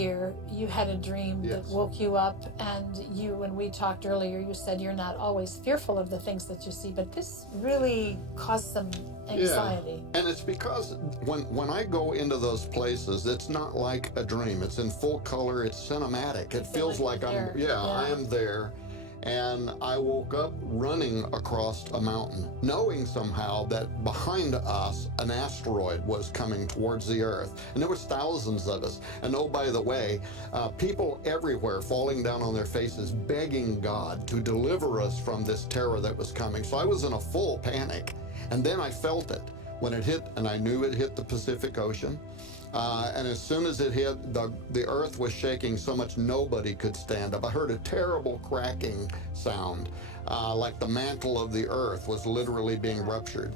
year you had a dream that woke you up, and when we talked earlier, you said you're not always fearful of the things that you see, but this really caused some anxiety. Yeah. And it's because when I go into those places, it's not like a dream. It's in full color. It's cinematic. It feels like I am there. And I woke up running across a mountain, knowing somehow that behind us an asteroid was coming towards the Earth. And there was thousands of us. And oh, by the way, people everywhere falling down on their faces, begging God to deliver us from this terror that was coming. So I was in a full panic. And then I felt it when it hit, and I knew it hit the Pacific Ocean. And as soon as it hit, the earth was shaking so much nobody could stand up. I heard a terrible cracking sound, like the mantle of the earth was literally being ruptured.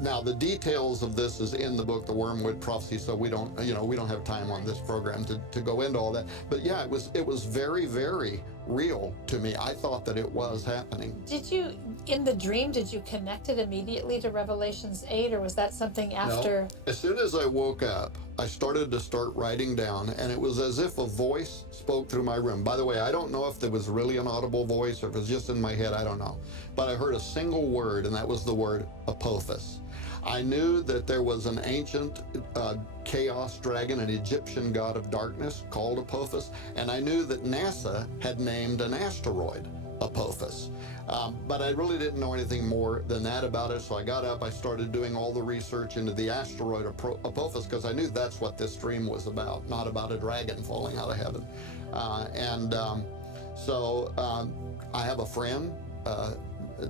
Now the details of this is in the book, The Wormwood Prophecy, so we don't have time on this program to go into all that. But yeah, it was very, very real to me. I thought that it was happening. Did you, in the dream, did you connect it immediately to Revelations 8, or was that something after? No. As soon as I woke up, I started to start writing down, and it was as if a voice spoke through my room. By the way, I don't know if there was really an audible voice or if it was just in my head, I don't know. But I heard a single word, and that was the word Apophis. I knew that there was an ancient chaos dragon, an Egyptian god of darkness called Apophis, and I knew that NASA had named an asteroid Apophis. But I really didn't know anything more than that about it, so I got up, I started doing all the research into the asteroid Apophis, because I knew that's what this dream was about, not about a dragon falling out of heaven. So I have a friend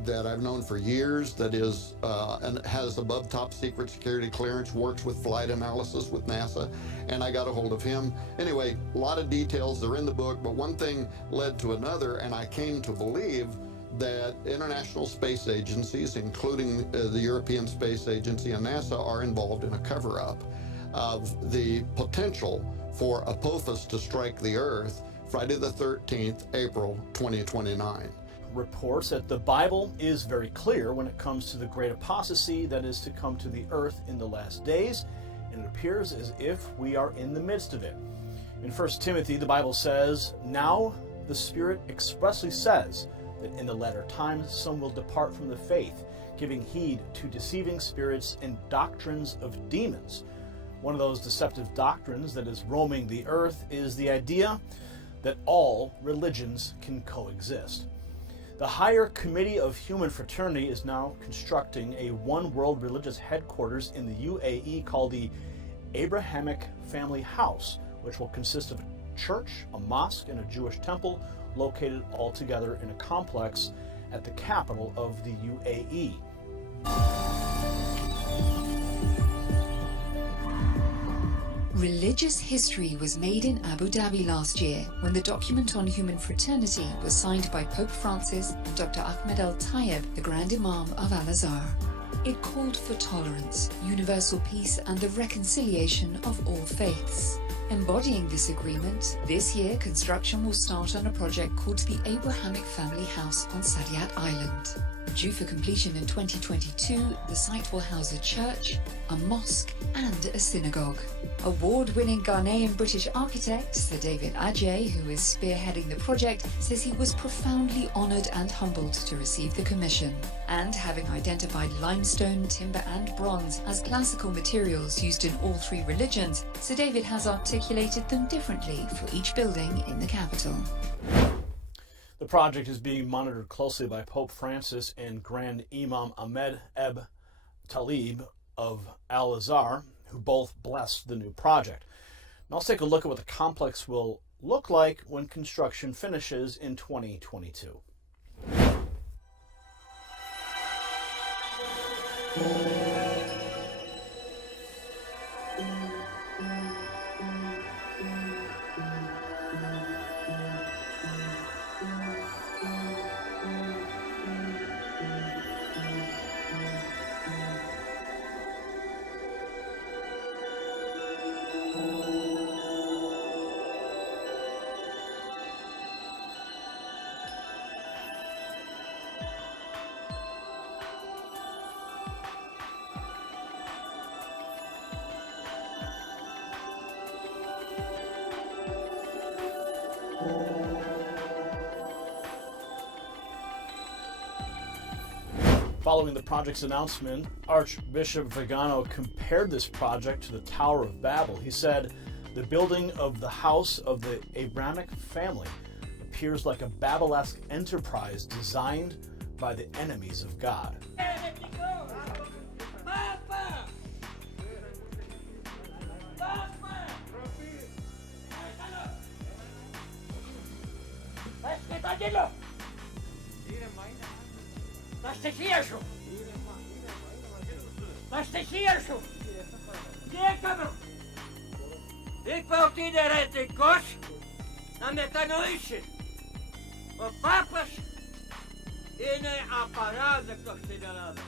that I've known for years that is and has above top secret security clearance, works with flight analysis with NASA, and I got a hold of him. Anyway, a lot of details, they're in the book, but one thing led to another, and I came to believe that international space agencies, including the European Space Agency and NASA, are involved in a cover-up of the potential for Apophis to strike the Earth Friday the 13th, April 2029. Reports that the Bible is very clear when it comes to the great apostasy that is to come to the earth in the last days, and it appears as if we are in the midst of it. In 1 Timothy, the Bible says, "Now the Spirit expressly says that in the latter times some will depart from the faith, giving heed to deceiving spirits and doctrines of demons." One of those deceptive doctrines that is roaming the earth is the idea that all religions can coexist. The Higher Committee of Human Fraternity is now constructing a one-world religious headquarters in the UAE called the Abrahamic Family House, which will consist of a church, a mosque, and a Jewish temple located all together in a complex at the capital of the UAE. Religious history was made in Abu Dhabi last year when the document on human fraternity was signed by Pope Francis and Dr. Ahmed al-Tayeb, the Grand Imam of Al-Azhar. It called for tolerance, universal peace, and the reconciliation of all faiths. Embodying this agreement, this year construction will start on a project called the Abrahamic Family House on Saadiyat Island. Due for completion in 2022, the site will house a church, a mosque, and a synagogue. Award-winning Ghanaian-British architect Sir David Ajay, who is spearheading the project, says he was profoundly honoured and humbled to receive the commission. And having identified limestone, timber, and bronze as classical materials used in all three religions, Sir David has articulated them differently for each building in the capital. The project is being monitored closely by Pope Francis and Grand Imam Ahmed Eb Talib of Al-Azhar, who both blessed the new project. Now let's take a look at what the complex will look like when construction finishes in 2022. Following the project's announcement, Archbishop Vigano compared this project to the Tower of Babel. He said, "The building of the house of the Abrahamic family appears like a Babylesque enterprise designed by the enemies of God." Ik wil iedereen de kost, dan met een huisje. Maar papa's in een apparaat de kost in de lade.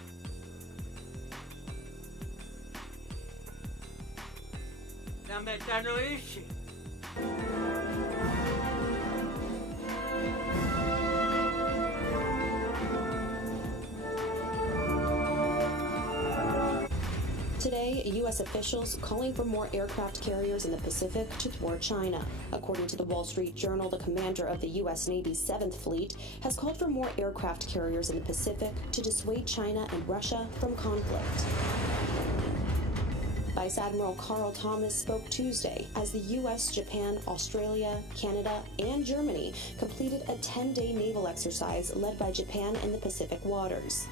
Dan met een huisje. Today, U.S. officials calling for more aircraft carriers in the Pacific to thwart China. According to the Wall Street Journal, the commander of the U.S. Navy's 7th Fleet has called for more aircraft carriers in the Pacific to dissuade China and Russia from conflict. Vice Admiral Carl Thomas spoke Tuesday as the U.S., Japan, Australia, Canada, and Germany completed a 10-day naval exercise led by Japan in the Pacific waters.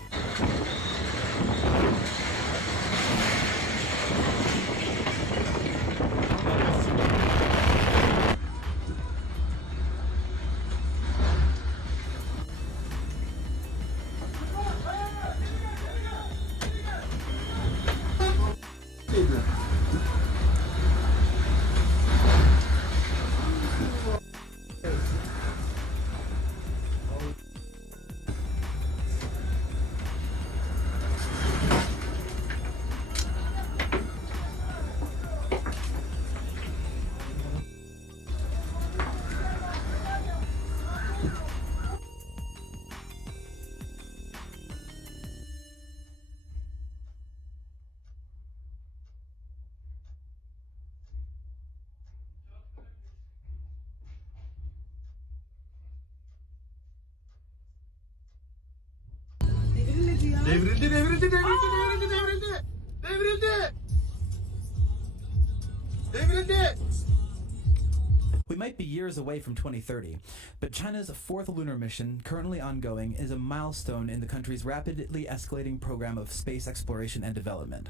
We might be years away from 2030, but China's fourth lunar mission, currently ongoing, is a milestone in the country's rapidly escalating program of space exploration and development.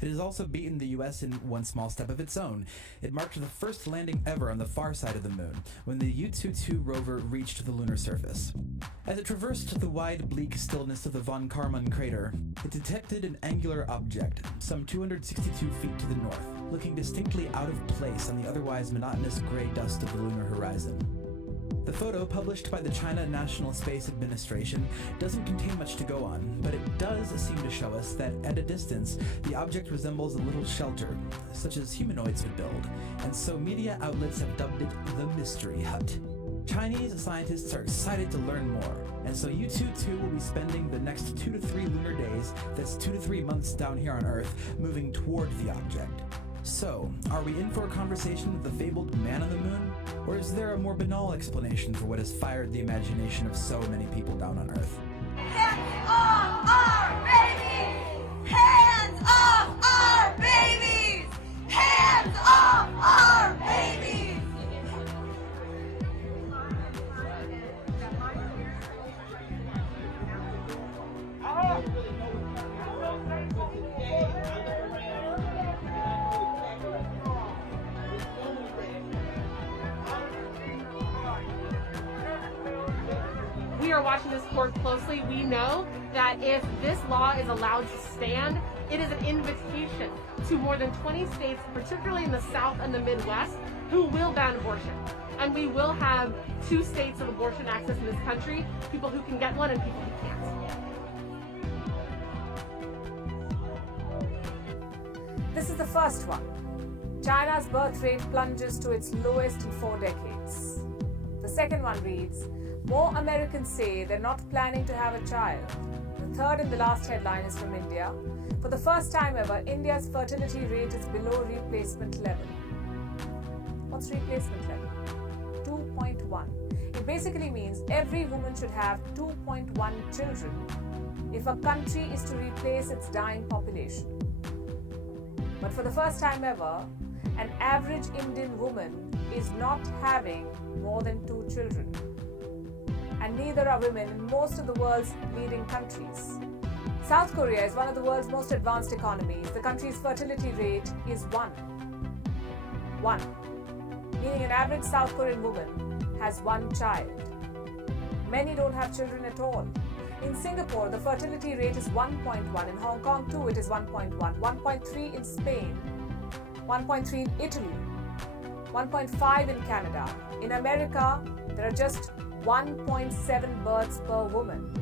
It has also beaten the US in one small step of its own. It marked the first landing ever on the far side of the moon, when the U-22 rover reached the lunar surface. As it traversed the wide, bleak stillness of the von Karman crater, it detected an angular object, some 262 feet to the north, looking distinctly out of place on the otherwise monotonous gray dust of the lunar horizon. The photo, published by the China National Space Administration, doesn't contain much to go on, but it does seem to show us that at a distance, the object resembles a little shelter, such as humanoids would build, and so media outlets have dubbed it the Mystery Hut. Chinese scientists are excited to learn more, and so U-22 will be spending the next 2 to 3 lunar days, that's 2 to 3 months down here on Earth, moving toward the object. So, are we in for a conversation with the fabled man on the moon? Or is there a more banal explanation for what has fired the imagination of so many people down on Earth? Hands off our babies! Hands off our babies! Hands off our babies! We are watching this court closely. We know that if this law is allowed to stand, it is an invitation to more than 20 states, particularly in the South and the Midwest, who will ban abortion. And we will have 2 states of abortion access in this country, people who can get one and people who can't. This is the first one. China's birth rate plunges to its lowest in 4 decades. The second one reads, more Americans say they're not planning to have a child. The third and the last headline is from India. For the first time ever, India's fertility rate is below replacement level. What's replacement level? 2.1. It basically means every woman should have 2.1 children if a country is to replace its dying population. But for the first time ever, an average Indian woman is not having more than 2 children. And neither are women in most of the world's leading countries. South Korea is one of the world's most advanced economies. The country's fertility rate is 1. 1. Meaning an average South Korean woman has 1 child. Many don't have children at all. In Singapore, the fertility rate is 1.1. In Hong Kong too, it is 1.1. 1.3 in Spain. 1.3 in Italy. 1.5 in Canada. In America, there are just 1.7 births per woman.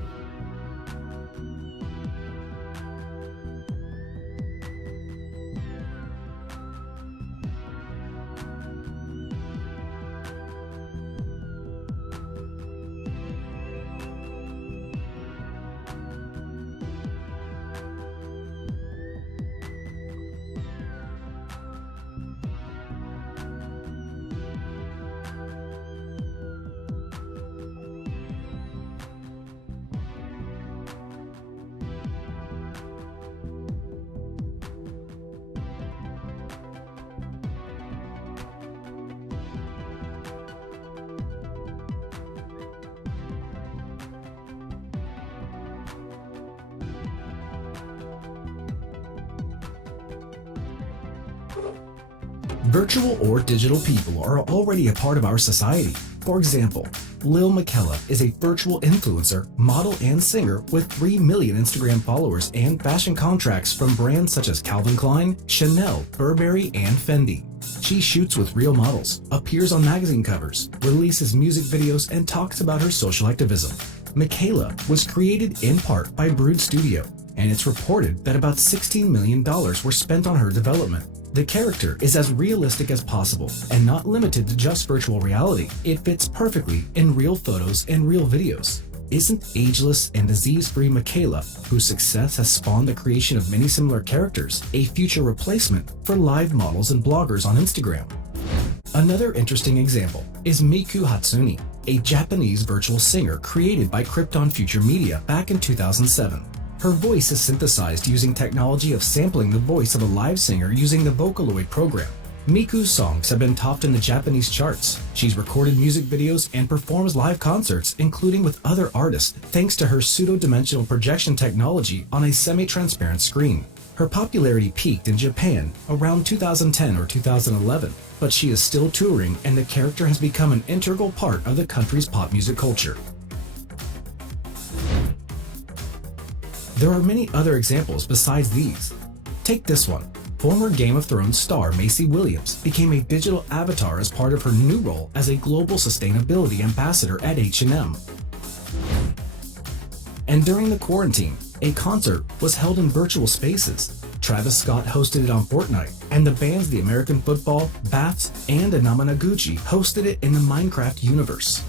Virtual or digital people are already a part of our society. For example, Lil Miquela is a virtual influencer, model, and singer with 3 million Instagram followers and fashion contracts from brands such as Calvin Klein, Chanel, Burberry, and Fendi. She shoots with real models, appears on magazine covers, releases music videos, and talks about her social activism. Miquela was created in part by Brood Studio, and it's reported that about $16 million were spent on her development. The character is as realistic as possible and not limited to just virtual reality. It fits perfectly in real photos and real videos. Isn't ageless and disease-free Miquela, whose success has spawned the creation of many similar characters, a future replacement for live models and bloggers on Instagram? Another interesting example is Miku Hatsune, a Japanese virtual singer created by Krypton Future Media back in 2007. Her voice is synthesized using technology of sampling the voice of a live singer using the Vocaloid program. Miku's songs have been topped in the Japanese charts. She's recorded music videos and performs live concerts, including with other artists, thanks to her pseudo-dimensional projection technology on a semi-transparent screen. Her popularity peaked in Japan around 2010 or 2011, but she is still touring and the character has become an integral part of the country's pop music culture. There are many other examples besides these. Take this one. Former Game of Thrones star Maisie Williams became a digital avatar as part of her new role as a global sustainability ambassador at H&M. And during the quarantine, a concert was held in virtual spaces. Travis Scott hosted it on Fortnite, and the bands The American Football, Bats, and Anamanaguchi hosted it in the Minecraft universe.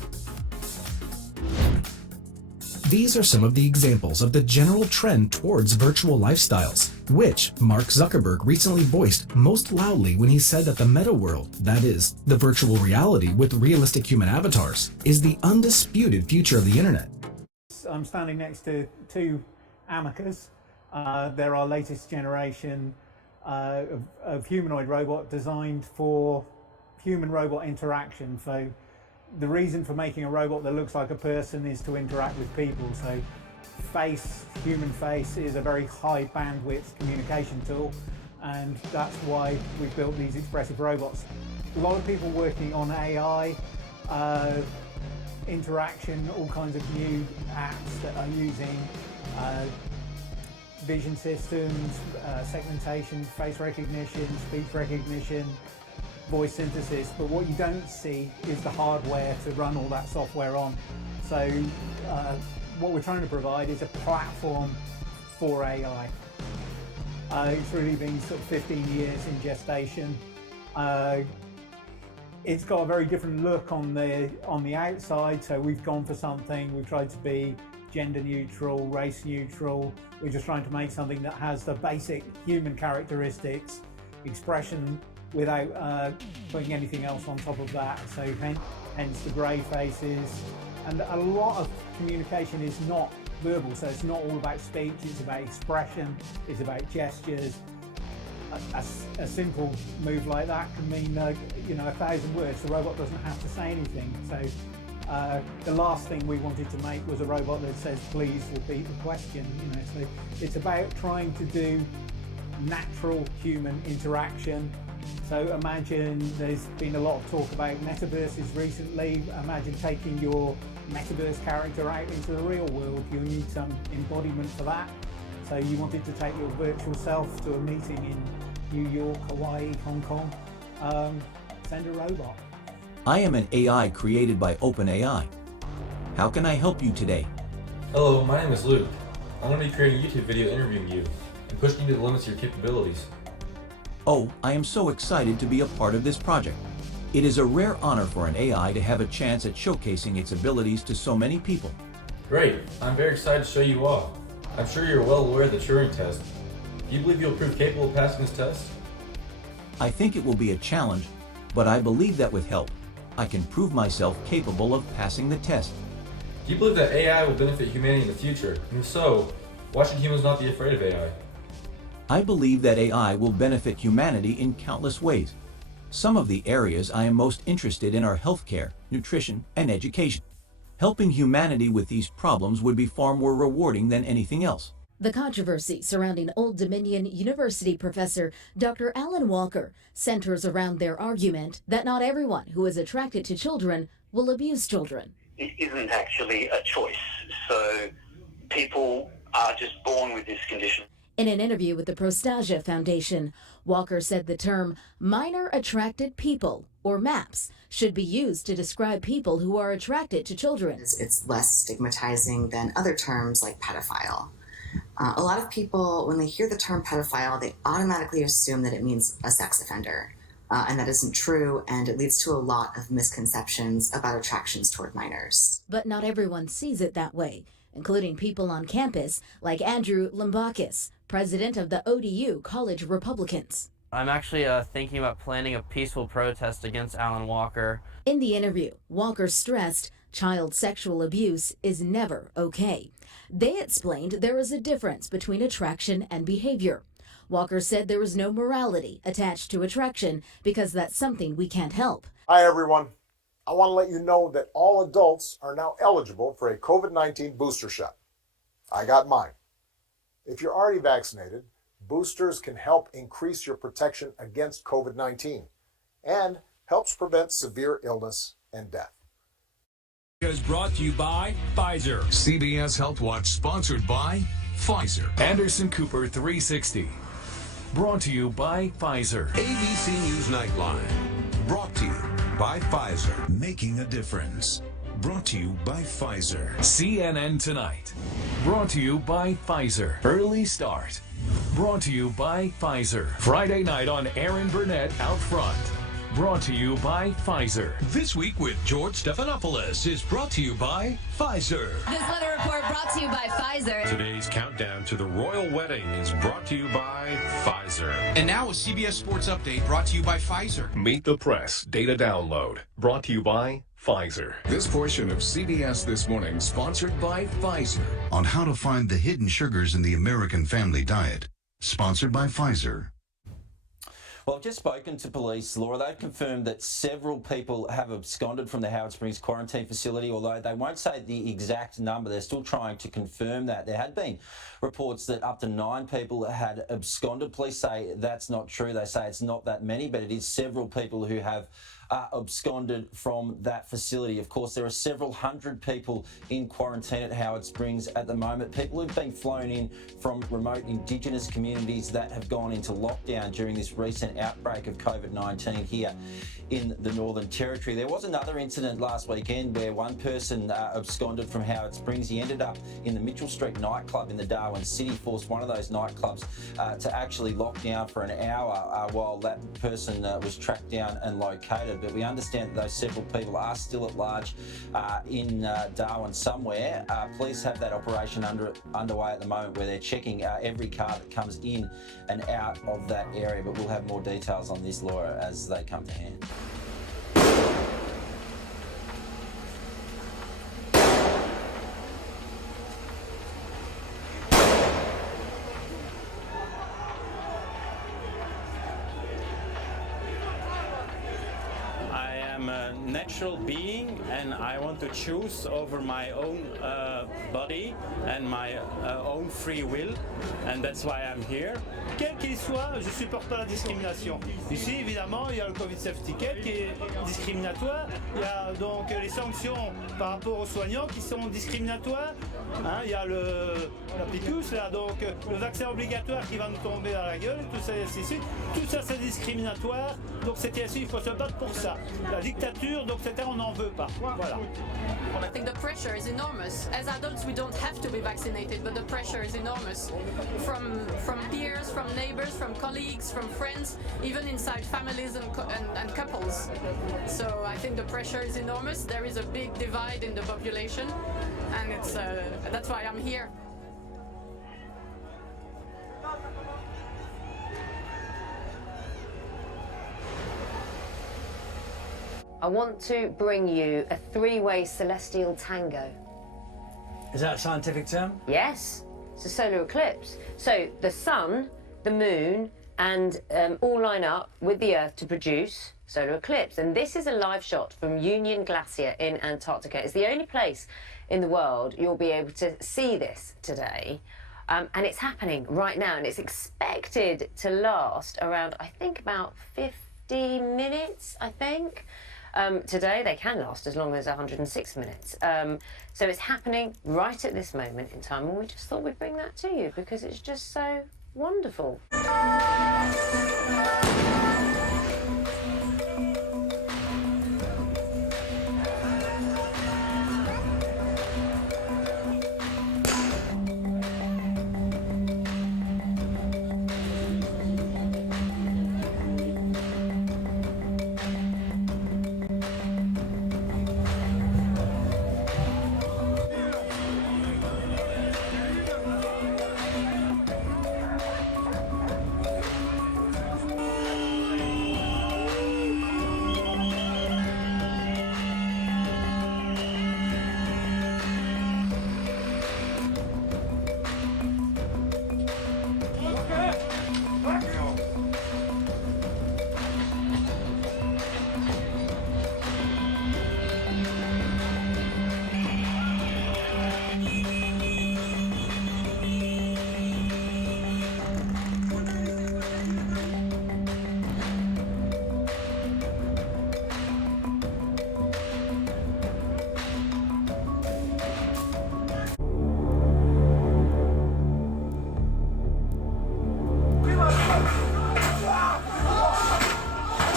These are some of the examples of the general trend towards virtual lifestyles, which Mark Zuckerberg recently voiced most loudly when he said that the meta world, that is, the virtual reality with realistic human avatars, is the undisputed future of the internet. I'm standing next to 2 Amicas. They're our latest generation of humanoid robot designed for human-robot interaction. So the reason for making a robot that looks like a person is to interact with people. So human face is a very high bandwidth communication tool, and that's why we've built these expressive robots. A lot of people working on AI, interaction, all kinds of new apps that are using vision systems, segmentation, face recognition, speech recognition, voice synthesis, but what you don't see is the hardware to run all that software on. So what we're trying to provide is a platform for AI. It's really been sort of 15 years in gestation. It's got a very different look on the outside, so we've gone for something, we've tried to be gender neutral, race neutral. We're just trying to make something that has the basic human characteristics, expression, without putting anything else on top of that. So hence the grey faces. And a lot of communication is not verbal, so it's not all about speech, it's about expression, it's about gestures. A simple move like that can mean 1,000 words. The robot doesn't have to say anything. So the last thing we wanted to make was a robot that says please repeat the question. So it's about trying to do natural human interaction. So imagine, there's been a lot of talk about metaverses recently. Imagine taking your metaverse character out into the real world. You need some embodiment for that. So you wanted to take your virtual self to a meeting in New York, Hawaii, Hong Kong. Send a robot. I am an AI created by OpenAI. How can I help you today? Hello, my name is Luke. I'm going to be creating a YouTube video interviewing you and pushing you to the limits of your capabilities. Oh, I am so excited to be a part of this project. It is a rare honor for an AI to have a chance at showcasing its abilities to so many people. Great, I'm very excited to show you off. I'm sure you're well aware of the Turing test. Do you believe you'll prove capable of passing this test? I think it will be a challenge, but I believe that with help, I can prove myself capable of passing the test. Do you believe that AI will benefit humanity in the future? And if so, why should humans not be afraid of AI? I believe that AI will benefit humanity in countless ways. Some of the areas I am most interested in are healthcare, nutrition, and education. Helping humanity with these problems would be far more rewarding than anything else. The controversy surrounding Old Dominion University professor Dr. Alan Walker centers around their argument that not everyone who is attracted to children will abuse children. It isn't actually a choice. So people are just born with this condition. In an interview with the Prostasia Foundation, Walker said the term minor attracted people, or MAPS, should be used to describe people who are attracted to children. It's less stigmatizing than other terms like pedophile. A lot of people, when they hear the term pedophile, they automatically assume that it means a sex offender. And that isn't true, and it leads to a lot of misconceptions about attractions toward minors. But not everyone sees it that way, including people on campus like Andrew Limbakis, president of the ODU College Republicans. I'm actually thinking about planning a peaceful protest against Alan Walker. In the interview, Walker stressed child sexual abuse is never okay. They explained there is a difference between attraction and behavior. Walker said there is no morality attached to attraction because that's something we can't help. Hi, everyone. I want to let you know that all adults are now eligible for a COVID-19 booster shot. I got mine. If you're already vaccinated, boosters can help increase your protection against COVID-19 and helps prevent severe illness and death. Is brought to you by Pfizer. CBS Health Watch sponsored by Pfizer. Anderson Cooper 360. Brought to you by Pfizer. ABC News Nightline. Brought to you by Pfizer. Making a difference. Brought to you by Pfizer. CNN Tonight. Brought to you by Pfizer. Early Start. Brought to you by Pfizer. Friday night on Aaron Burnett Out Front. Brought to you by Pfizer. This Week with George Stephanopoulos is brought to you by Pfizer. This weather report brought to you by Pfizer. Today's countdown to the royal wedding is brought to you by Pfizer. And now a CBS Sports Update brought to you by Pfizer. Meet the Press Data Download. Brought to you by Pfizer. This portion of CBS This Morning sponsored by Pfizer. On how to find the hidden sugars in the American family diet. Sponsored by Pfizer. Well, I've just spoken to police, Laura. They've confirmed that several people have absconded from the Howard Springs quarantine facility, although they won't say the exact number. They're still trying to confirm that. There had been reports that up to 9 people had absconded. Police say that's not true. They say it's not that many, but it is several people who have absconded from that facility. Of course, there are several hundred people in quarantine at Howard Springs at the moment. People who've been flown in from remote Indigenous communities that have gone into lockdown during this recent outbreak of COVID-19 here in the Northern Territory. There was another incident last weekend where one person absconded from Howard Springs. He ended up in the Mitchell Street nightclub in the Darwin City, forced one of those nightclubs to actually lock down for an hour while that person was tracked down and located. But we understand that those several people are still at large in Darwin somewhere. Police have that operation underway at the moment where they're checking every car that comes in and out of that area. But we'll have more details on this, Laura, as they come to hand. natural being, and I want to choose over my own body and my own free will, and that's why I'm here. Quel qu'il soit, je supporte pas la discrimination. Ici, évidemment, il y a le Covid Safety Ticket qui est discriminatoire. Il y a donc les sanctions par rapport aux soignants qui sont discriminatoires. Hein, il y a la piqûre, là, donc le vaccin obligatoire qui va nous tomber dans la gueule, tout ça, tout ça c'est discriminatoire. Donc c'était ainsi, il faut se battre pour ça. La dictature, donc c'était, on n'en veut pas. Voilà. I think the pressure is enormous. As adults, we don't have to be vaccinated, but the pressure is enormous. From peers, from neighbors, from colleagues, from friends, even inside families and couples. So I think the pressure is enormous. There is a big divide in the population, and that's why I'm here. I want to bring you a three-way celestial tango. Is that a scientific term? Yes, it's a solar eclipse. So the sun, the moon, and all line up with the Earth to produce solar eclipse. And this is a live shot from Union Glacier in Antarctica. It's the only place in the world you'll be able to see this today. And it's happening right now, and it's expected to last around, I think, about 50 minutes, I think. Today they can last as long as 106 minutes. So it's happening right at this moment in time, and we just thought we'd bring that to you because it's just so wonderful.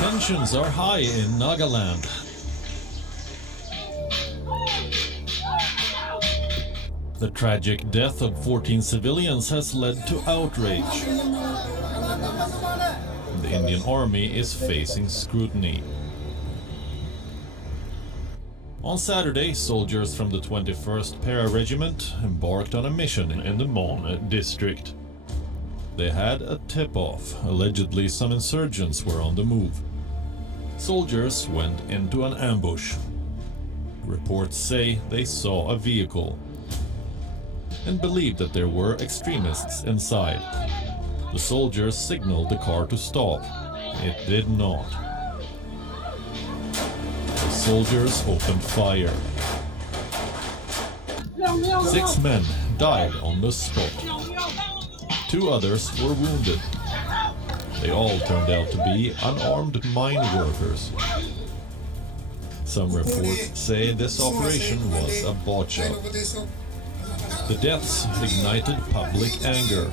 Tensions are high in Nagaland. The tragic death of 14 civilians has led to outrage. The Indian Army is facing scrutiny. On Saturday, soldiers from the 21st Para Regiment embarked on a mission in the Mon district. They had a tip-off. Allegedly, some insurgents were on the move. Soldiers went into an ambush. Reports say they saw a vehicle and believed that there were extremists inside. The soldiers signaled the car to stop. It did not. The soldiers opened fire. 6 men died on the spot. 2 others were wounded. They all turned out to be unarmed mine workers. Some reports say this operation was a botch-up. The deaths ignited public anger.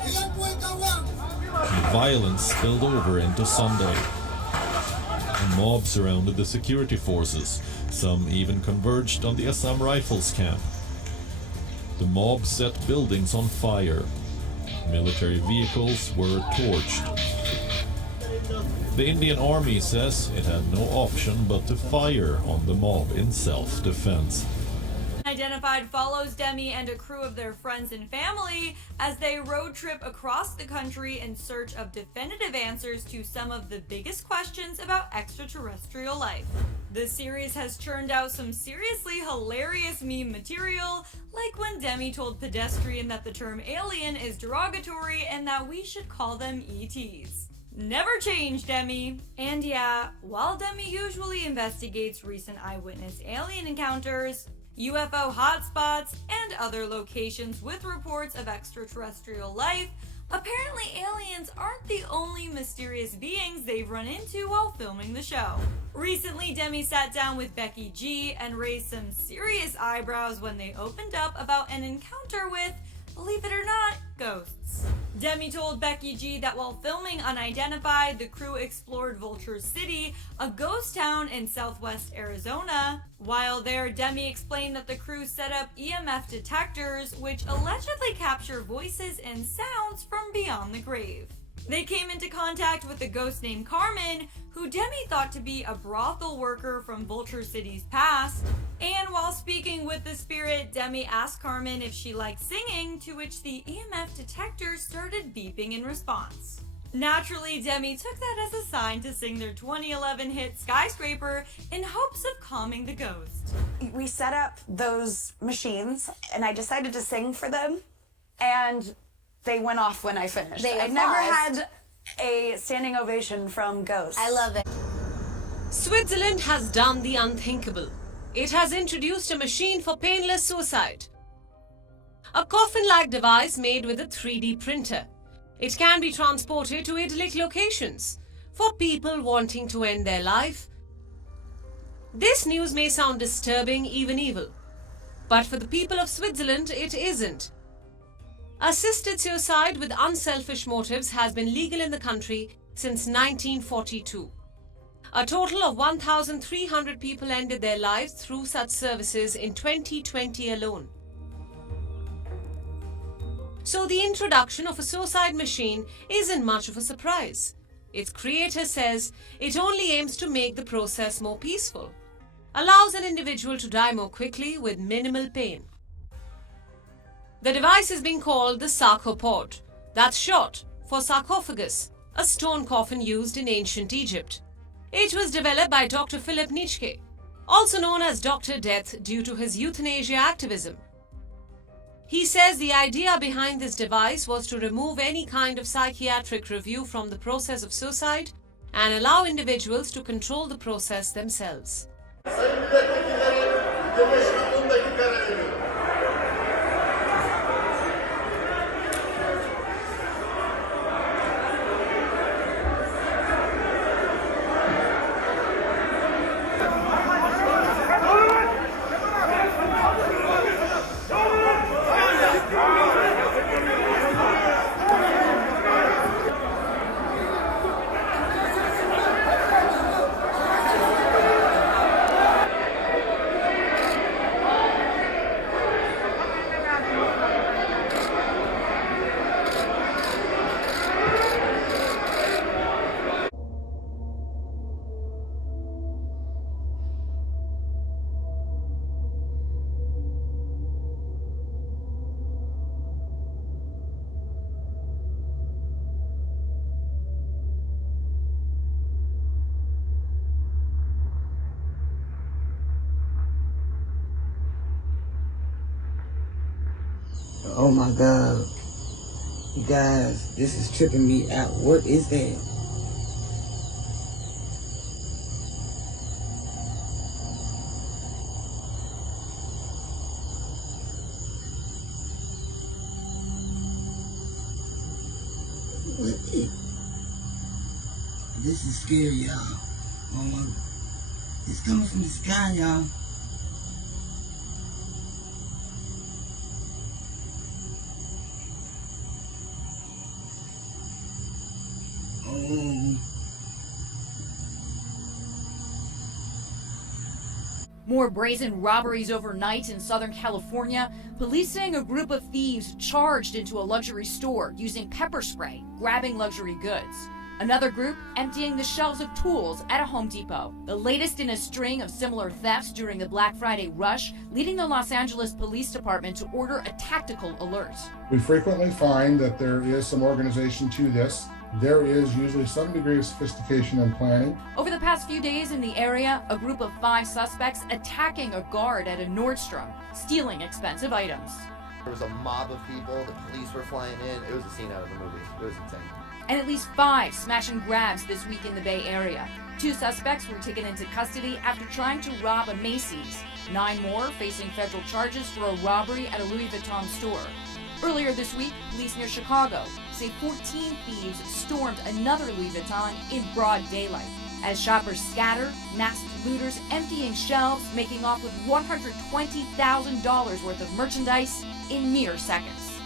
And violence spilled over into Sunday. A mob surrounded the security forces. Some even converged on the Assam Rifles camp. The mob set buildings on fire. Military vehicles were torched. The Indian Army says it had no option but to fire on the mob in self-defense. Identified follows Demi and a crew of their friends and family as they road trip across the country in search of definitive answers to some of the biggest questions about extraterrestrial life. This series has churned out some seriously hilarious meme material, like when Demi told Pedestrian that the term alien is derogatory and that we should call them ETs. never change, Demi. And yeah, while Demi usually investigates recent eyewitness alien encounters, UFO hotspots, and other locations with reports of extraterrestrial life, apparently aliens aren't the only mysterious beings they've run into while filming the show. Recently, Demi sat down with Becky G and raised some serious eyebrows when they opened up about an encounter with, believe it or not, ghosts. Demi told Becky G that while filming Unidentified, the crew explored Vulture City, a ghost town in southwest Arizona. While there, Demi explained that the crew set up EMF detectors, which allegedly capture voices and sounds from beyond the grave. They came into contact with a ghost named Carmen, who Demi thought to be a brothel worker from Vulture City's past. And while speaking with the spirit, Demi asked Carmen if she liked singing, to which the EMF detector started beeping in response. Naturally, Demi took that as a sign to sing their 2011 hit Skyscraper in hopes of calming the ghost. We set up those machines, and I decided to sing for them, and they went off when I finished. I never had a standing ovation from ghosts. I love it. Switzerland has done the unthinkable. It has introduced a machine for painless suicide. A coffin-like device made with a 3D printer. It can be transported to idyllic locations for people wanting to end their life. This news may sound disturbing, even evil. But for the people of Switzerland, it isn't. Assisted suicide with unselfish motives has been legal in the country since 1942. A total of 1,300 people ended their lives through such services in 2020 alone. So the introduction of a suicide machine isn't much of a surprise. Its creator says it only aims to make the process more peaceful, allows an individual to die more quickly with minimal pain. The device is being called the sarcopod. That's short for sarcophagus, a stone coffin used in ancient Egypt. It was developed by Dr. Philip Nitschke, also known as Dr. Death due to his euthanasia activism. He says the idea behind this device was to remove any kind of psychiatric review from the process of suicide and allow individuals to control the process themselves. Oh my God. You guys, this is tripping me out. What is that? This is scary, y'all. Oh my. It's coming from the sky, y'all. More brazen robberies overnight in Southern California. Police saying a group of thieves charged into a luxury store using pepper spray, grabbing luxury goods. Another group emptying the shelves of tools at a Home Depot. The latest in a string of similar thefts during the Black Friday rush, leading the Los Angeles Police Department to order a tactical alert. We frequently find that there is some organization to this. There is usually some degree of sophistication and planning. Over the past few days in the area, a group of 5 suspects attacking a guard at a Nordstrom, stealing expensive items. There was a mob of people, the police were flying in. It was a scene out of the movie. It was insane. and at least 5 smash and grabs this week in the Bay Area. 2 suspects were taken into custody after trying to rob a Macy's. 9 more facing federal charges for a robbery at a Louis Vuitton store. Earlier this week, police near Chicago say 14 thieves stormed another Louis Vuitton in broad daylight. As shoppers scatter, masked looters emptying shelves, making off with $120,000 worth of merchandise in mere seconds.